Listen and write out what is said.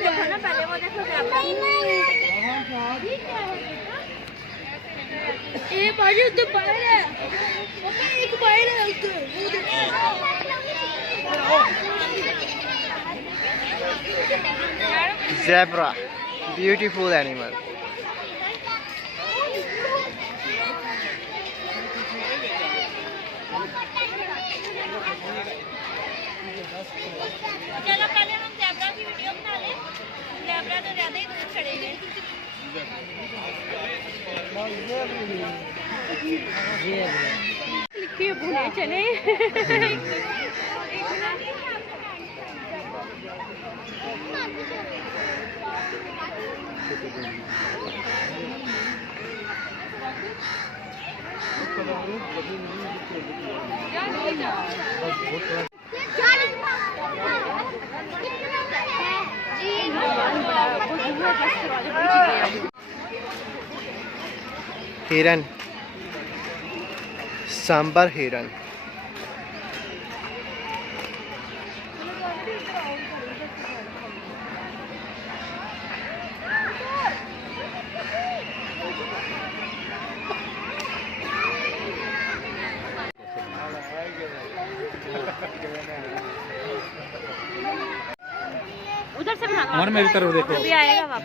देखो ना, पहले वो देखो ये बाजू तो बाहर है, एक बाहर है उधर। Zebra, beautiful animal. चलो पहले हम ज़ेब्रा की वीडियो बना लें। ज़ेब्रा तो ज़्यादा ही दूर खड़े हैं। लिखिए भुने चले। हिरन, सांबर हिरन। उधर से बना मेरी तरफ देखो। अभी आएगा वापस।